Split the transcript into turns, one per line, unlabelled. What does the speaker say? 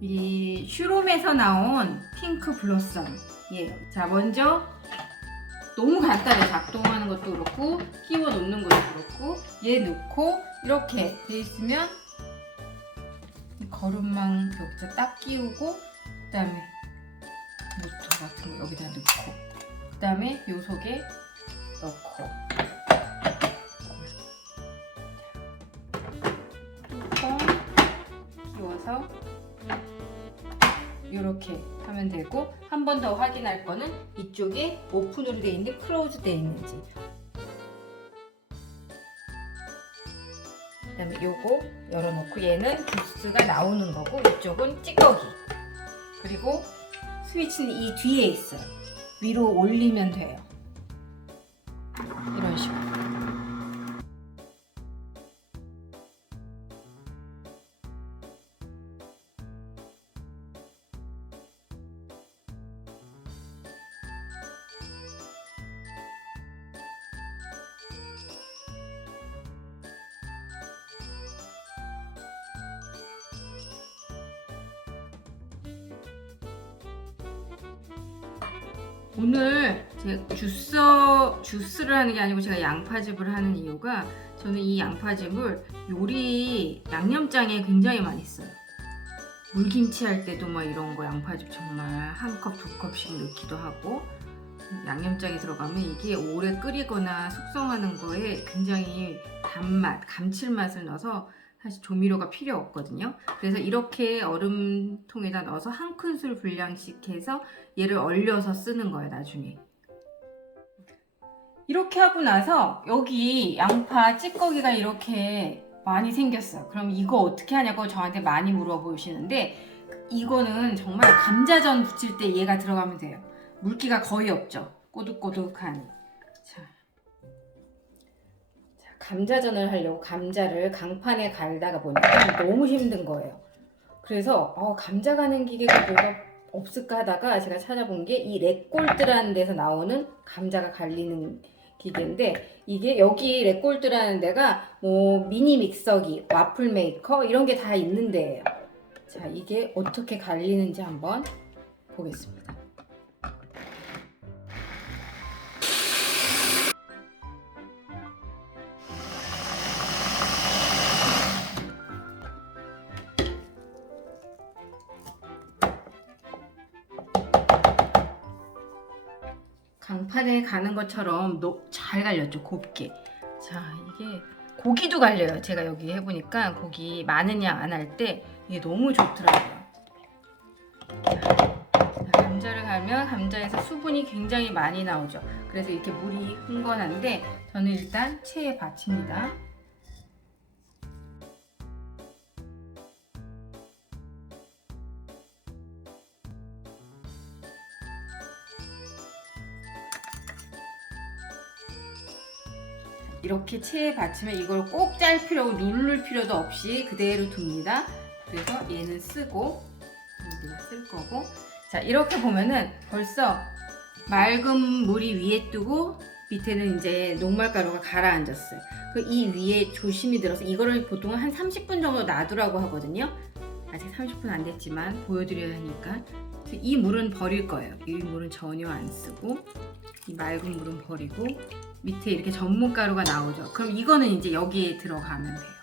이 슈롬에서 나온 핑크 블러썸이에요. 자, 먼저 너무 간단해. 작동하는 것도 그렇고 끼워 놓는 것도 그렇고 얘 넣고 이렇게 돼 있으면 이 거름망 벽자 딱 끼우고 그다음에 모터 같은 거 여기다 넣고 그다음에 요 속에 넣고 뚜껑 끼워서 이렇게 하면 되고 한 번 더 확인할 거는 이쪽에 오픈으로 되어 있는지 클로즈 되어 있는지. 그 다음에 요거 열어놓고 얘는 부스가 나오는 거고 이쪽은 찌꺼기. 그리고 스위치는 이 뒤에 있어요. 위로 올리면 돼요 오늘 제가 주서 주스를 하는 게 아니고 제가 양파즙을 하는 이유가 저는 이 양파즙을 요리 양념장에 굉장히 많이 써요. 물김치 할 때도 막 이런 거 양파즙 정말 한 컵 두 컵씩 넣기도 하고 양념장에 들어가면 이게 오래 끓이거나 숙성하는 거에 굉장히 단맛, 감칠맛을 넣어서 사실 조미료가 필요 없거든요. 그래서 이렇게 얼음통에다 넣어서 한 큰술 분량씩 해서 얘를 얼려서 쓰는 거예요, 나중에. 이렇게 하고 나서 여기 양파 찌꺼기가 이렇게 많이 생겼어요. 그럼 이거 어떻게 하냐고 저한테 많이 물어보시는데 이거는 정말 감자전 부칠 때 얘가 들어가면 돼요. 물기가 거의 없죠. 꼬득꼬득하니. 자. 자, 감자전을 하려고 감자를 강판에 갈다가 보니까 너무 힘든 거예요. 그래서 어, 감자 가는 기계가 뭐가 없을까 하다가 제가 찾아본 게 이 렉골드라는 데서 나오는 감자가 갈리는 기계인데 이게 여기 렉골드라는 데가 뭐 미니 믹서기, 와플 메이커 이런 게 다 있는 데예요. 자, 이게 어떻게 갈리는지 한번 보겠습니다. 강판에 가는 것처럼 노- 잘 갈렸죠 곱게. 자 이게 고기도 갈려요. 제가 여기 해보니까 고기 양안할 때 이게 너무 좋더라고요. 자, 자, 감자를 갈면 감자에서 수분이 굉장히 많이 나오죠. 그래서 이렇게 물이 흥건한데 저는 일단 체에 받칩니다 이렇게 체에 받치면 이걸 꼭 짤 필요, 누를 필요도 없이 그대로 둡니다. 그래서 얘는 쓰고 여기다 쓸 거고 자 이렇게 보면은 벌써 맑은 물이 위에 뜨고 밑에는 이제 녹말가루가 가라앉았어요. 그 이 위에 조심히 들어서 이거를 보통 한 30분 정도 놔두라고 하거든요. 아직 30분 안 됐지만 보여드려야 하니까 이 물은 버릴 거예요. 이 물은 전혀 안 쓰고 이 맑은 물은 버리고 밑에 이렇게 전분 가루가 나오죠. 그럼 이거는 이제 여기에 들어가면 돼요.